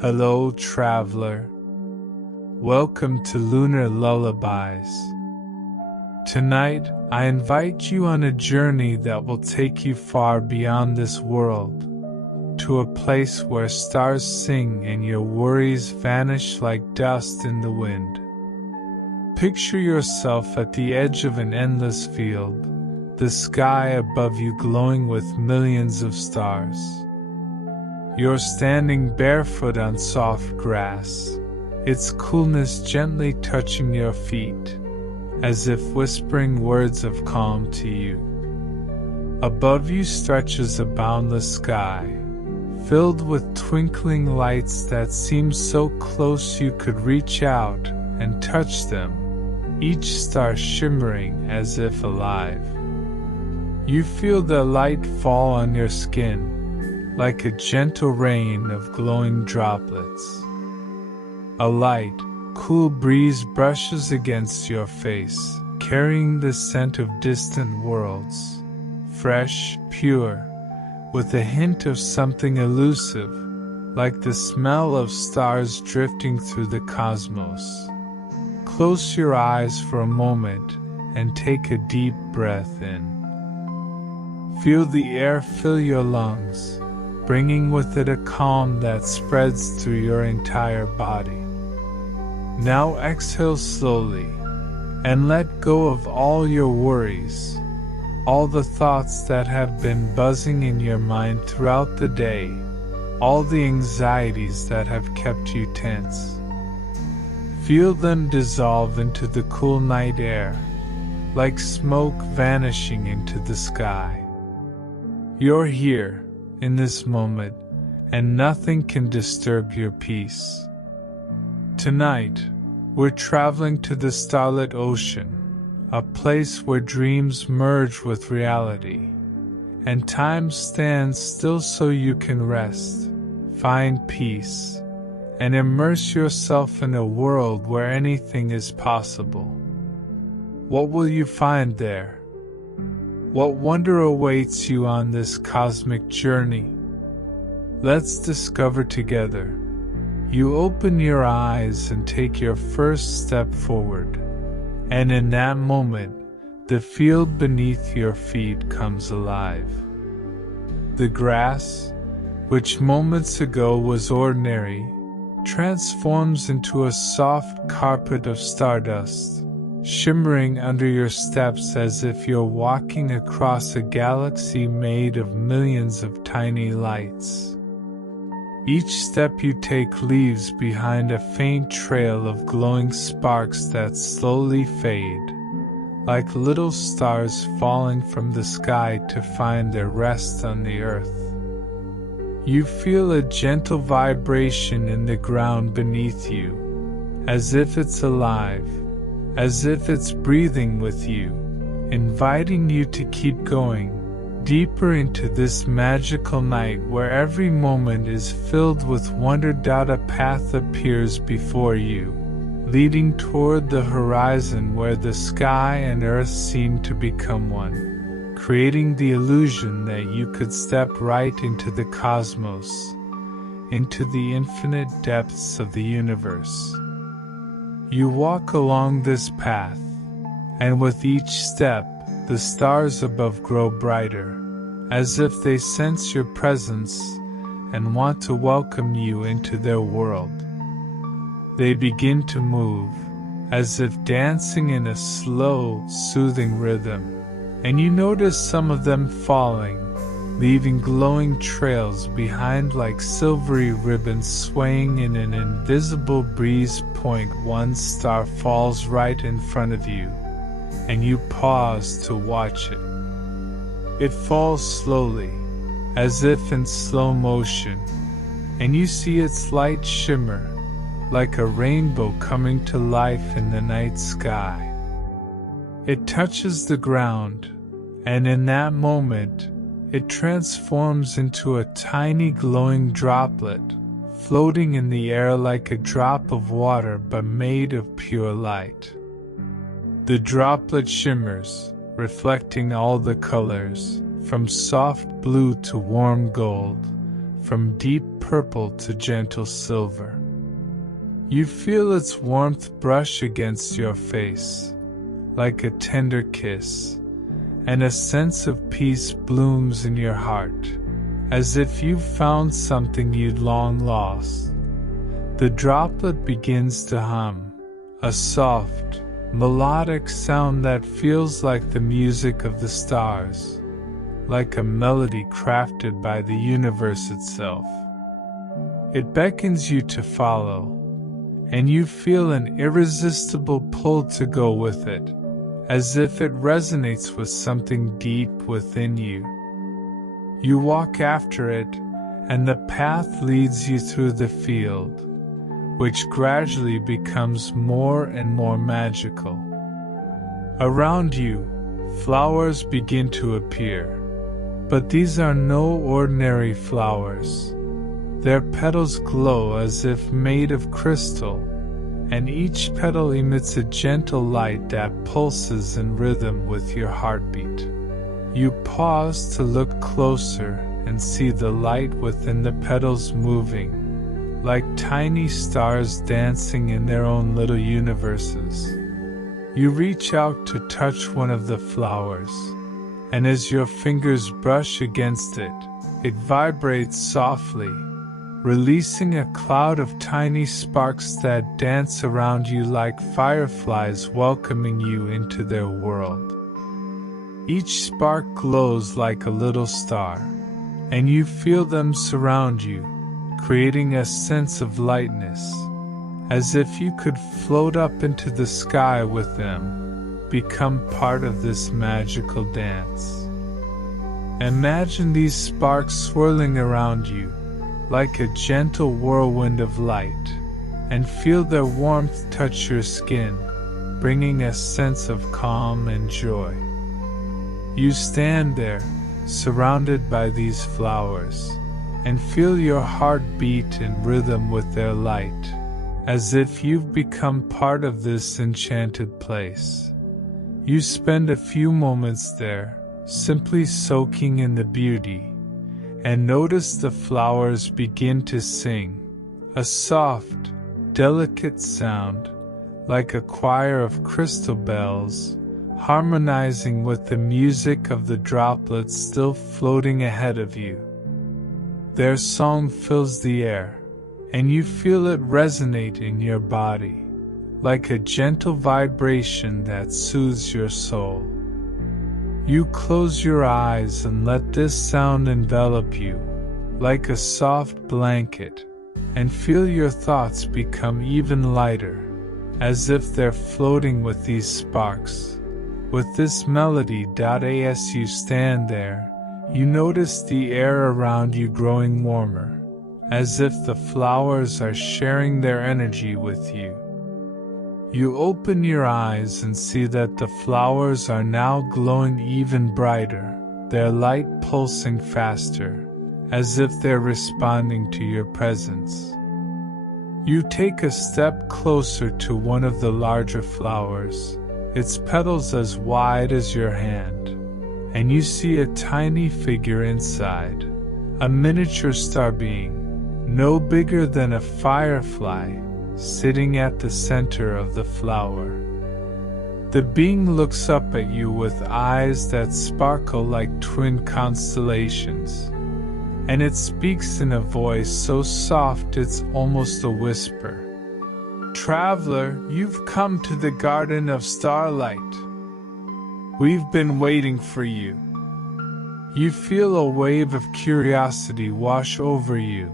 Hello, traveler. Welcome to Lunar Lullabies. Tonight, I invite you on a journey that will take you far beyond this world, to a place where stars sing and your worries vanish like dust in the wind. Picture yourself at the edge of an endless field, the sky above you glowing with millions of stars. You're standing barefoot on soft grass, its coolness gently touching your feet, as if whispering words of calm to you. Above you stretches a boundless sky, filled with twinkling lights that seem so close you could reach out and touch them, each star shimmering as if alive. You feel the light fall on your skin, like a gentle rain of glowing droplets. A light, cool breeze brushes against your face, carrying the scent of distant worlds, fresh, pure, with a hint of something elusive, like the smell of stars drifting through the cosmos. Close your eyes for a moment and take a deep breath in. Feel the air fill your lungs, bringing with it a calm that spreads through your entire body. Now exhale slowly, and let go of all your worries, all the thoughts that have been buzzing in your mind throughout the day, all the anxieties that have kept you tense. Feel them dissolve into the cool night air, like smoke vanishing into the sky. You're here, in this moment, and nothing can disturb your peace. Tonight, we're traveling to the Starlit Ocean, a place where dreams merge with reality, and time stands still so you can rest, find peace, and immerse yourself in a world where anything is possible. What will you find there? What wonder awaits you on this cosmic journey? Let's discover together. You open your eyes and take your first step forward, and in that moment, the field beneath your feet comes alive. The grass, which moments ago was ordinary, transforms into a soft carpet of stardust, shimmering under your steps as if you're walking across a galaxy made of millions of tiny lights. Each step you take leaves behind a faint trail of glowing sparks that slowly fade, like little stars falling from the sky to find their rest on the earth. You feel a gentle vibration in the ground beneath you, as if it's alive, as if it's breathing with you, inviting you to keep going, deeper into this magical night where every moment is filled with wonder. A path appears before you, leading toward the horizon where the sky and earth seem to become one, creating the illusion that you could step right into the cosmos, into the infinite depths of the universe. You walk along this path, and with each step, the stars above grow brighter, as if they sense your presence and want to welcome you into their world. They begin to move, as if dancing in a slow, soothing rhythm, and you notice some of them falling, leaving glowing trails behind like silvery ribbons swaying in an invisible breeze. One star falls right in front of you, and you pause to watch it. It falls slowly, as if in slow motion, and you see its light shimmer, like a rainbow coming to life in the night sky. It touches the ground, and in that moment, it transforms into a tiny glowing droplet, floating in the air like a drop of water but made of pure light. The droplet shimmers, reflecting all the colors, from soft blue to warm gold, from deep purple to gentle silver. You feel its warmth brush against your face, like a tender kiss, and a sense of peace blooms in your heart, as if you've found something you'd long lost. The droplet begins to hum, a soft, melodic sound that feels like the music of the stars, like a melody crafted by the universe itself. It beckons you to follow, and you feel an irresistible pull to go with it, as if it resonates with something deep within you. You walk after it, and the path leads you through the field, which gradually becomes more and more magical. Around you, flowers begin to appear, but these are no ordinary flowers. Their petals glow as if made of crystal, and each petal emits a gentle light that pulses in rhythm with your heartbeat. You pause to look closer and see the light within the petals moving, like tiny stars dancing in their own little universes. You reach out to touch one of the flowers, and as your fingers brush against it, it vibrates softly, releasing a cloud of tiny sparks that dance around you like fireflies welcoming you into their world. Each spark glows like a little star, and you feel them surround you, creating a sense of lightness, as if you could float up into the sky with them, become part of this magical dance. Imagine these sparks swirling around you, like a gentle whirlwind of light, and feel their warmth touch your skin, bringing a sense of calm and joy. You stand there, surrounded by these flowers, and feel your heart beat in rhythm with their light, as if you've become part of this enchanted place. You spend a few moments there, simply soaking in the beauty, and notice the flowers begin to sing, a soft, delicate sound, like a choir of crystal bells, harmonizing with the music of the droplets still floating ahead of you. Their song fills the air, and you feel it resonate in your body, like a gentle vibration that soothes your soul. You close your eyes and let this sound envelop you, like a soft blanket, and feel your thoughts become even lighter, as if they're floating with these sparks. With this melody as you stand there, you notice the air around you growing warmer, as if the flowers are sharing their energy with you. You open your eyes and see that the flowers are now glowing even brighter, their light pulsing faster, as if they're responding to your presence. You take a step closer to one of the larger flowers, its petals as wide as your hand, and you see a tiny figure inside, a miniature star being, no bigger than a firefly, sitting at the center of the flower. The being looks up at you with eyes that sparkle like twin constellations, and it speaks in a voice so soft it's almost a whisper. "Traveler, you've come to the Garden of Starlight. We've been waiting for you." You feel a wave of curiosity wash over you,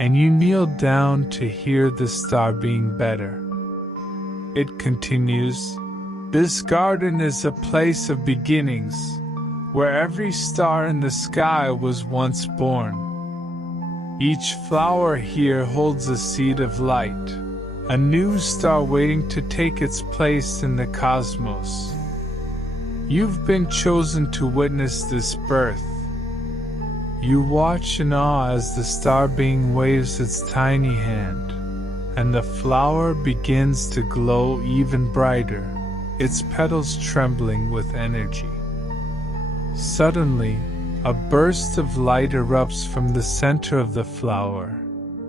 and you kneel down to hear the star being better. It continues, "This garden is a place of beginnings, where every star in the sky was once born. Each flower here holds a seed of light, a new star waiting to take its place in the cosmos. You've been chosen to witness this birth." You watch in awe as the star being waves its tiny hand, and the flower begins to glow even brighter, its petals trembling with energy. Suddenly, A burst of light erupts from the center of the flower,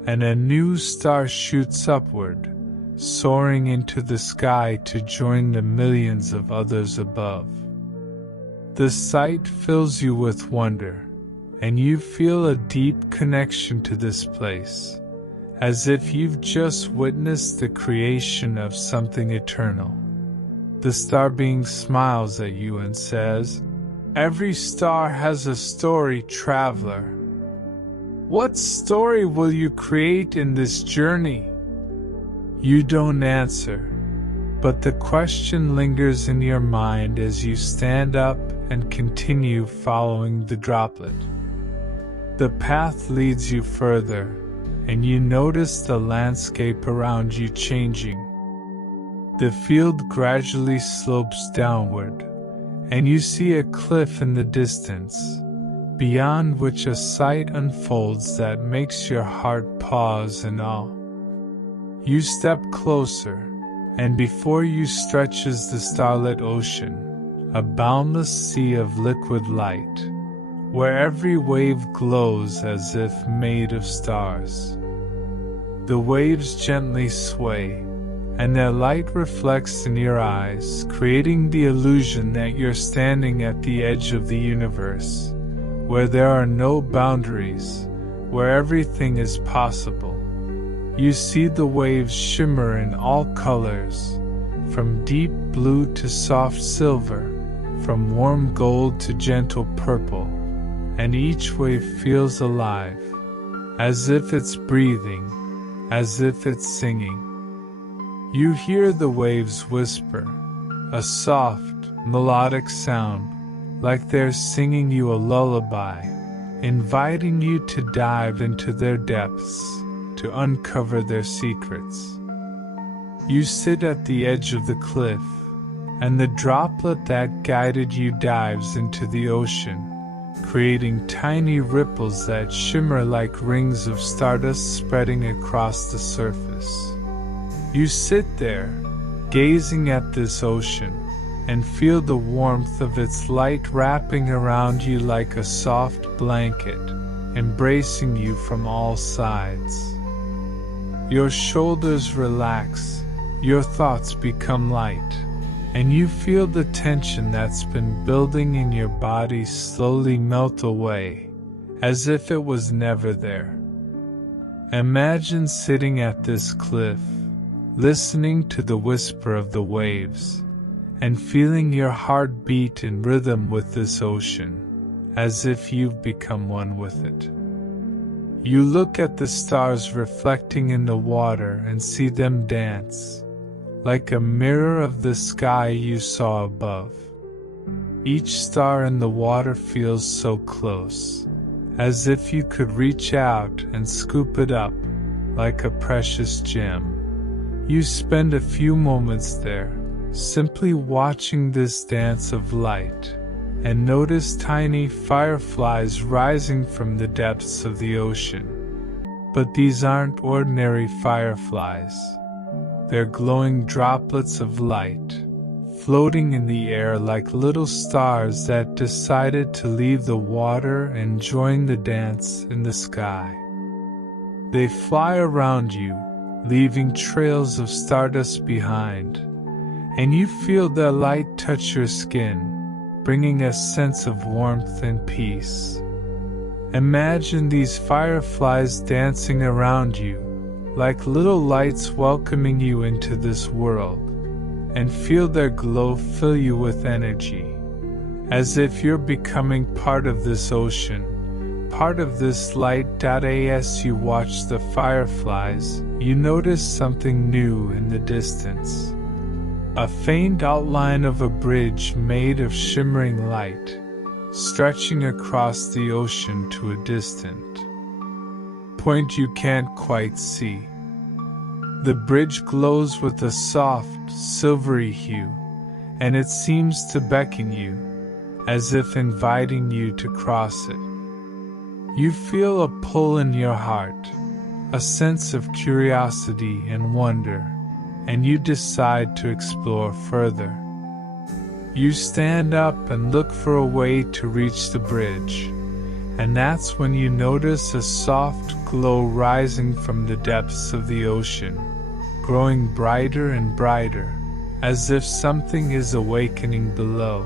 and a new star shoots upward, soaring into the sky to join the millions of others above. The sight fills you with wonder, and you feel a deep connection to this place, as if you've just witnessed the creation of something eternal. The star being smiles at you and says, "Every star has a story, traveler. What story will you create in this journey?" You don't answer, but the question lingers in your mind as you stand up and continue following the droplet. The path leads you further, and you notice the landscape around you changing. The field gradually slopes downward, and you see a cliff in the distance, beyond which a sight unfolds that makes your heart pause in awe. You step closer, and before you stretches the starlit ocean, a boundless sea of liquid light, where every wave glows as if made of stars. The waves gently sway, and their light reflects in your eyes, creating the illusion that you're standing at the edge of the universe, where there are no boundaries, where everything is possible. You see the waves shimmer in all colors, from deep blue to soft silver, from warm gold to gentle purple, and each wave feels alive, as if it's breathing, as if it's singing. You hear the waves whisper, a soft, melodic sound, like they're singing you a lullaby, inviting you to dive into their depths, to uncover their secrets. You sit at the edge of the cliff, and the droplet that guided you dives into the ocean, creating tiny ripples that shimmer like rings of stardust spreading across the surface. You sit there, gazing at this ocean, and feel the warmth of its light wrapping around you like a soft blanket, embracing you from all sides. Your shoulders relax, your thoughts become light, and you feel the tension that's been building in your body slowly melt away, as if it was never there. Imagine sitting at this cliff, listening to the whisper of the waves, and feeling your heart beat in rhythm with this ocean, as if you've become one with it. You look at the stars reflecting in the water and see them dance, like a mirror of the sky you saw above. Each star in the water feels so close, as if you could reach out and scoop it up, like a precious gem. You spend a few moments there, simply watching this dance of light, and notice tiny fireflies rising from the depths of the ocean. But these aren't ordinary fireflies. They're glowing droplets of light, floating in the air like little stars that decided to leave the water and join the dance in the sky. They fly around you, leaving trails of stardust behind, and you feel their light touch your skin, bringing a sense of warmth and peace. Imagine these fireflies dancing around you, like little lights welcoming you into this world, and feel their glow fill you with energy, as if you're becoming part of this ocean, part of this light. As you watch the fireflies, you notice something new in the distance. A faint outline of a bridge made of shimmering light, stretching across the ocean to a distant point you can't quite see. The bridge glows with a soft, silvery hue, and it seems to beckon you, as if inviting you to cross it. You feel a pull in your heart, a sense of curiosity and wonder, and you decide to explore further. You stand up and look for a way to reach the bridge, and that's when you notice a soft glow rising from the depths of the ocean, growing brighter and brighter, as if something is awakening below.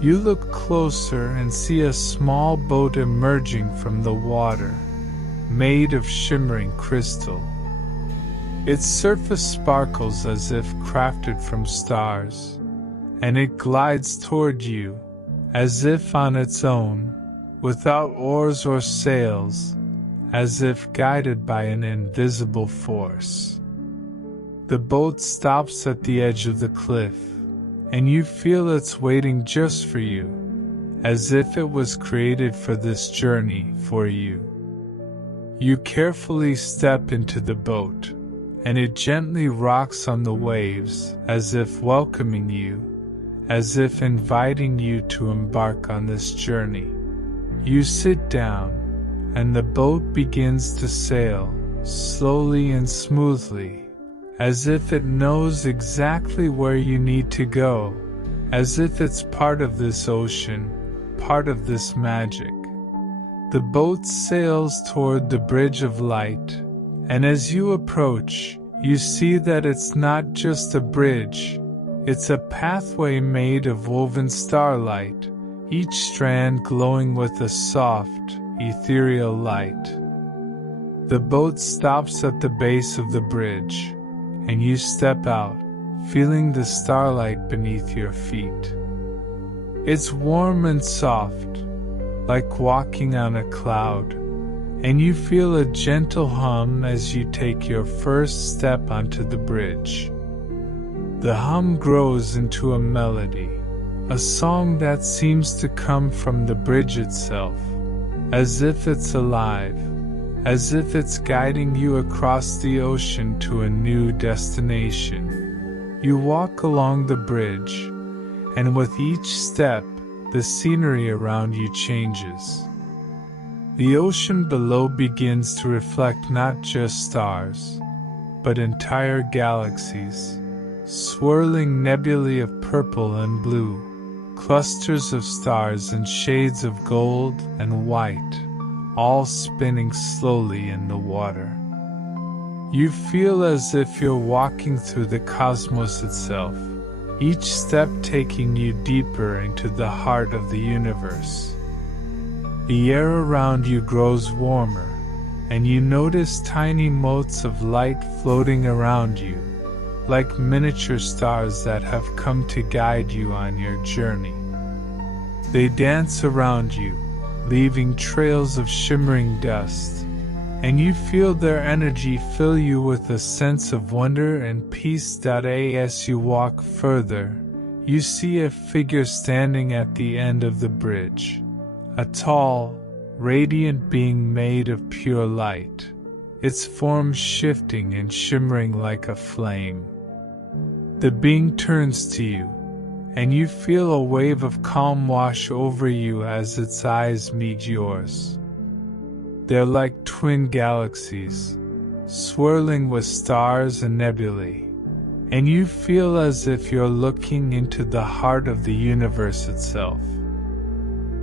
You look closer and see a small boat emerging from the water, made of shimmering crystal. Its surface sparkles as if crafted from stars, and it glides toward you, as if on its own, without oars or sails, as if guided by an invisible force. The boat stops at the edge of the cliff, and you feel it's waiting just for you, as if it was created for this journey for you. You carefully step into the boat, and it gently rocks on the waves as if welcoming you, as if inviting you to embark on this journey. You sit down, and the boat begins to sail, slowly and smoothly, as if it knows exactly where you need to go, as if it's part of this ocean, part of this magic. The boat sails toward the bridge of light, and as you approach, you see that it's not just a bridge, it's a pathway made of woven starlight, each strand glowing with a soft, ethereal light. The boat stops at the base of the bridge, and you step out, feeling the starlight beneath your feet. It's warm and soft, like walking on a cloud, and you feel a gentle hum as you take your first step onto the bridge. The hum grows into a melody, a song that seems to come from the bridge itself, as if it's alive, as if it's guiding you across the ocean to a new destination. You walk along the bridge, and with each step, the scenery around you changes. The ocean below begins to reflect not just stars, but entire galaxies, swirling nebulae of purple and blue, clusters of stars in shades of gold and white, all spinning slowly in the water. You feel as if you're walking through the cosmos itself, each step taking you deeper into the heart of the universe. The air around you grows warmer, and you notice tiny motes of light floating around you, like miniature stars that have come to guide you on your journey. They dance around you, leaving trails of shimmering dust, and you feel their energy fill you with a sense of wonder and peace. As you walk further, you see a figure standing at the end of the bridge, a tall, radiant being made of pure light, its form shifting and shimmering like a flame. The being turns to you, and you feel a wave of calm wash over you as its eyes meet yours. They're like twin galaxies, swirling with stars and nebulae, and you feel as if you're looking into the heart of the universe itself.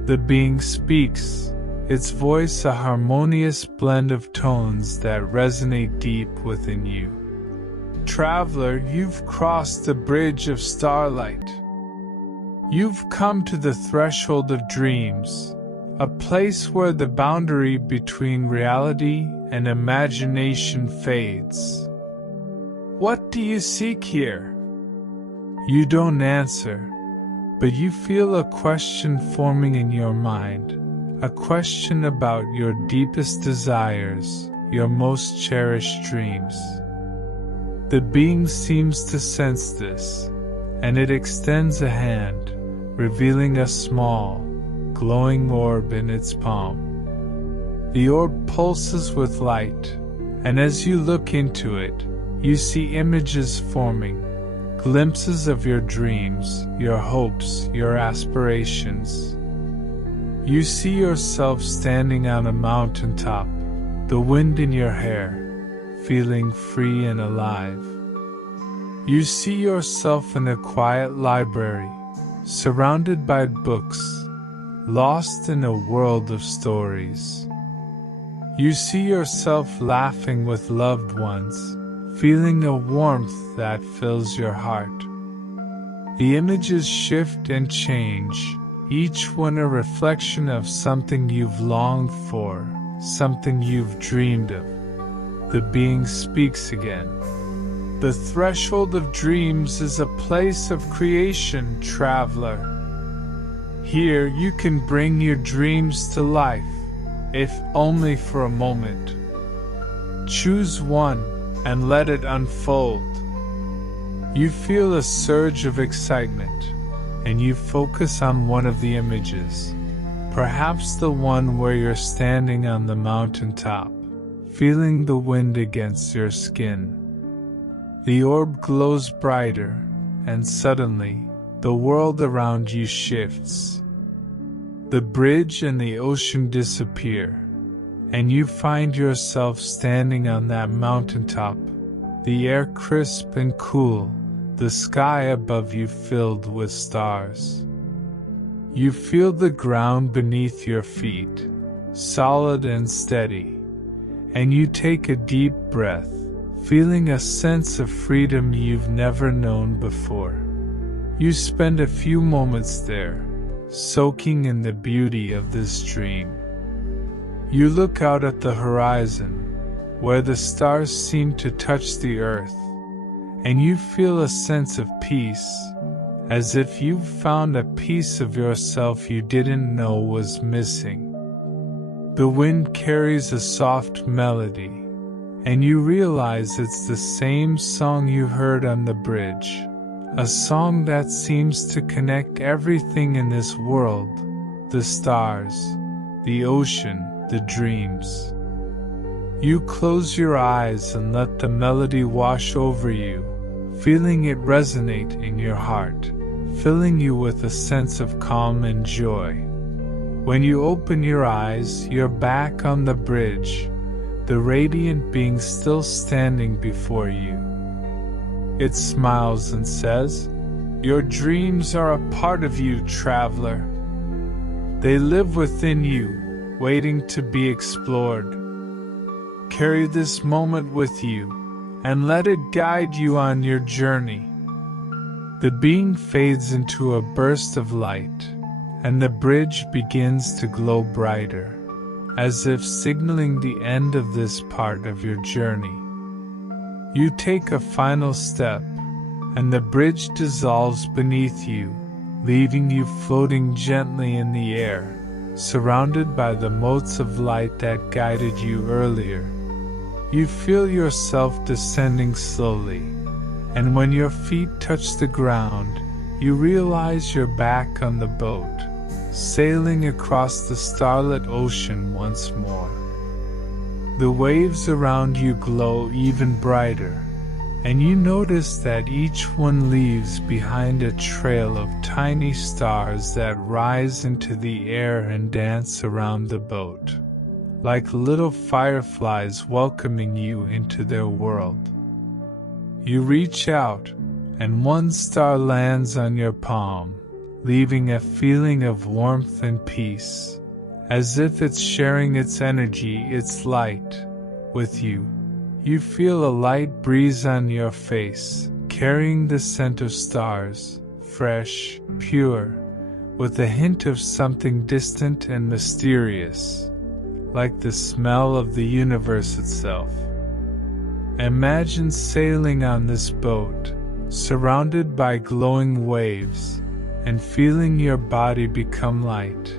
The being speaks, its voice a harmonious blend of tones that resonate deep within you. Traveler, you've crossed the bridge of starlight. You've come to the threshold of dreams, a place where the boundary between reality and imagination fades. What do you seek here? You don't answer, but you feel a question forming in your mind, a question about your deepest desires, your most cherished dreams. The being seems to sense this, and it extends a hand, revealing a small, glowing orb in its palm. The orb pulses with light, and as you look into it, you see images forming, glimpses of your dreams, your hopes, your aspirations. You see yourself standing on a mountaintop, the wind in your hair, feeling free and alive. You see yourself in a quiet library, surrounded by books, lost in a world of stories. You see yourself laughing with loved ones, feeling a warmth that fills your heart. The images shift and change, each one a reflection of something you've longed for, something you've dreamed of. The being speaks again. The threshold of dreams is a place of creation, traveler. Here you can bring your dreams to life, if only for a moment. Choose one and let it unfold. You feel a surge of excitement, and you focus on one of the images, perhaps the one where you're standing on the mountaintop, feeling the wind against your skin. The orb glows brighter, and suddenly, the world around you shifts. The bridge and the ocean disappear, and you find yourself standing on that mountaintop, the air crisp and cool, the sky above you filled with stars. You feel the ground beneath your feet, solid and steady, and you take a deep breath, feeling a sense of freedom you've never known before. You spend a few moments there, soaking in the beauty of this dream. You look out at the horizon, where the stars seem to touch the earth, and you feel a sense of peace, as if you've found a piece of yourself you didn't know was missing. The wind carries a soft melody, and you realize it's the same song you heard on the bridge, a song that seems to connect everything in this world, the stars, the ocean, the dreams. You close your eyes and let the melody wash over you, feeling it resonate in your heart, filling you with a sense of calm and joy. When you open your eyes, you're back on the bridge, the radiant being still standing before you. It smiles and says, "Your dreams are a part of you, traveler. They live within you, waiting to be explored. Carry this moment with you, and let it guide you on your journey." The being fades into a burst of light, and the bridge begins to glow brighter, as if signaling the end of this part of your journey. You take a final step, and the bridge dissolves beneath you, leaving you floating gently in the air, surrounded by the motes of light that guided you earlier. You feel yourself descending slowly, and when your feet touch the ground, you realize you're back on the boat, sailing across the starlit ocean once more. The waves around you glow even brighter, and you notice that each one leaves behind a trail of tiny stars that rise into the air and dance around the boat, like little fireflies welcoming you into their world. You reach out, and one star lands on your palm, leaving a feeling of warmth and peace, as if it's sharing its energy, its light, with you. You feel a light breeze on your face, carrying the scent of stars, fresh, pure, with a hint of something distant and mysterious, like the smell of the universe itself. Imagine sailing on this boat, surrounded by glowing waves, and feeling your body become light,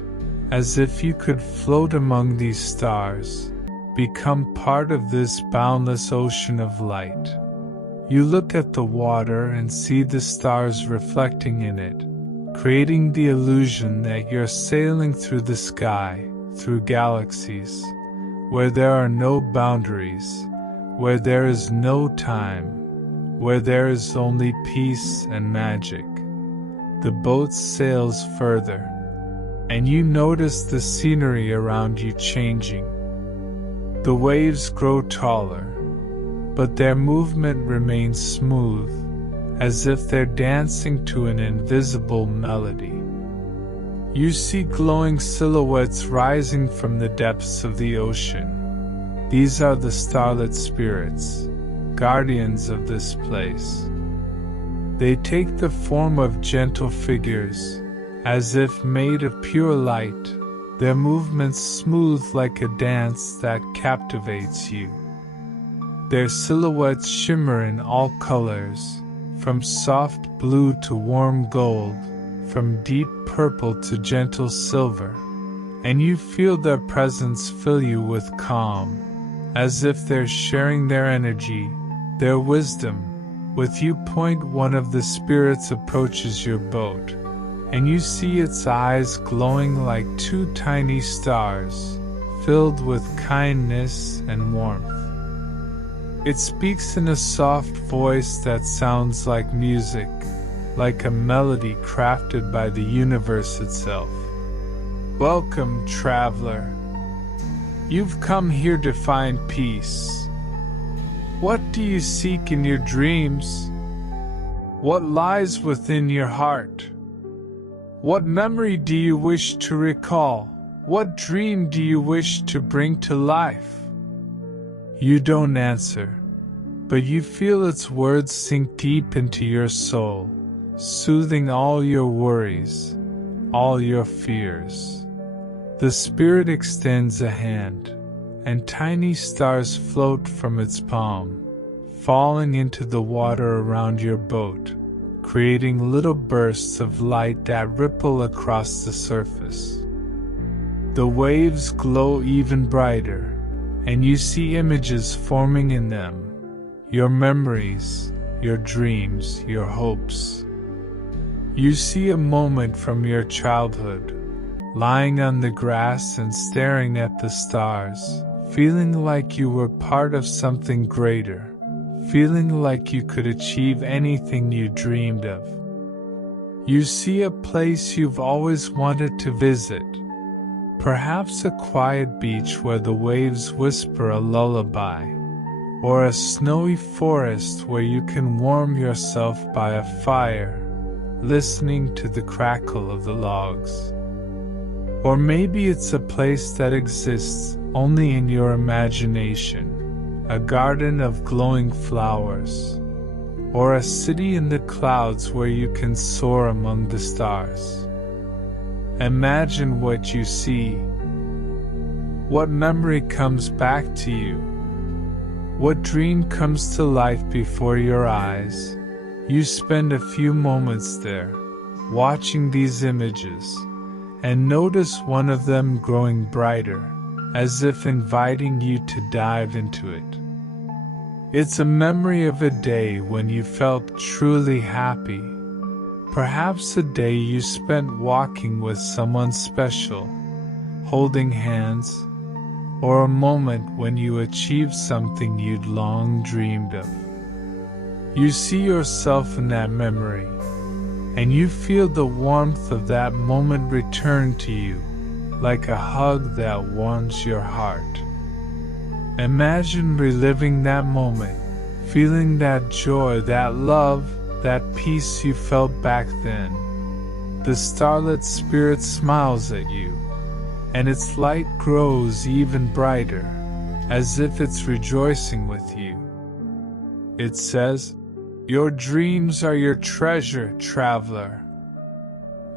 as if you could float among these stars, become part of this boundless ocean of light. You look at the water and see the stars reflecting in it, creating the illusion that you're sailing through the sky, through galaxies, where there are no boundaries, where there is no time, where there is only peace and magic. The boat sails further, and you notice the scenery around you changing. The waves grow taller, but their movement remains smooth, as if they're dancing to an invisible melody. You see glowing silhouettes rising from the depths of the ocean. These are the starlit spirits, guardians of this place. They take the form of gentle figures, as if made of pure light, their movements smooth like a dance that captivates you. Their silhouettes shimmer in all colors, from soft blue to warm gold, from deep purple to gentle silver, and you feel their presence fill you with calm, as if they're sharing their energy, their wisdom. With you point, one of the spirits approaches your boat, and you see its eyes glowing like two tiny stars, filled with kindness and warmth. It speaks in a soft voice that sounds like music, like a melody crafted by the universe itself. Welcome, traveler. You've come here to find peace. What do you seek in your dreams? What lies within your heart? What memory do you wish to recall? What dream do you wish to bring to life? You don't answer, but you feel its words sink deep into your soul, soothing all your worries, all your fears. The spirit extends a hand, and tiny stars float from its palm, falling into the water around your boat, creating little bursts of light that ripple across the surface. The waves glow even brighter, and you see images forming in them, your memories, your dreams, your hopes. You see a moment from your childhood, lying on the grass and staring at the stars, feeling like you were part of something greater, feeling like you could achieve anything you dreamed of. You see a place you've always wanted to visit, perhaps a quiet beach where the waves whisper a lullaby, or a snowy forest where you can warm yourself by a fire, listening to the crackle of the logs. Or maybe it's a place that exists only in your imagination, a garden of glowing flowers, or a city in the clouds where you can soar among the stars. Imagine what you see. What memory comes back to you? What dream comes to life before your eyes? You spend a few moments there, watching these images, and notice one of them growing brighter, as if inviting you to dive into it. It's a memory of a day when you felt truly happy, perhaps a day you spent walking with someone special, holding hands, or a moment when you achieved something you'd long dreamed of. You see yourself in that memory, and you feel the warmth of that moment return to you, like a hug that warms your heart. Imagine reliving that moment, feeling that joy, that love, that peace you felt back then. The starlit spirit smiles at you, and its light grows even brighter, as if it's rejoicing with you. It says, "Your dreams are your treasure, traveler.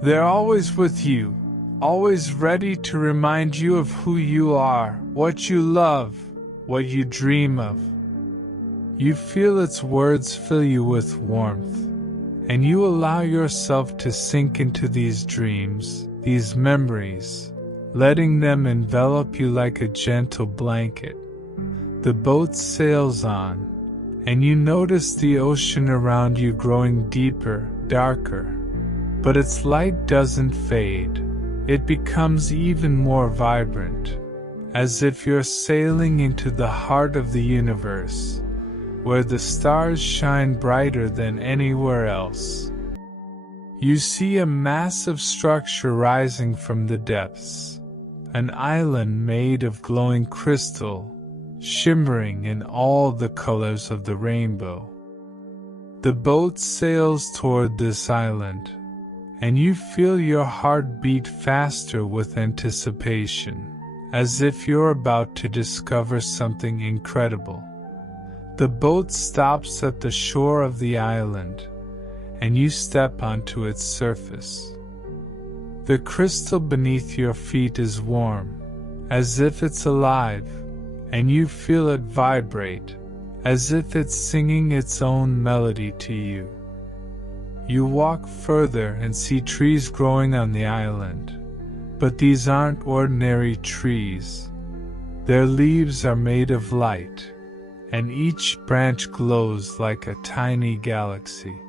They're always with you, always ready to remind you of who you are, what you love, what you dream of." You feel its words fill you with warmth, and you allow yourself to sink into these dreams, these memories, letting them envelop you like a gentle blanket. The boat sails on, and you notice the ocean around you growing deeper, darker. But its light doesn't fade. It becomes even more vibrant, as if you're sailing into the heart of the universe, where the stars shine brighter than anywhere else. You see a massive structure rising from the depths, an island made of glowing crystal, shimmering in all the colors of the rainbow. The boat sails toward this island, and you feel your heart beat faster with anticipation, as if you're about to discover something incredible. The boat stops at the shore of the island, and you step onto its surface. The crystal beneath your feet is warm, as if it's alive, and you feel it vibrate, as if it's singing its own melody to you. You walk further and see trees growing on the island, but these aren't ordinary trees. Their leaves are made of light, and each branch glows like a tiny galaxy.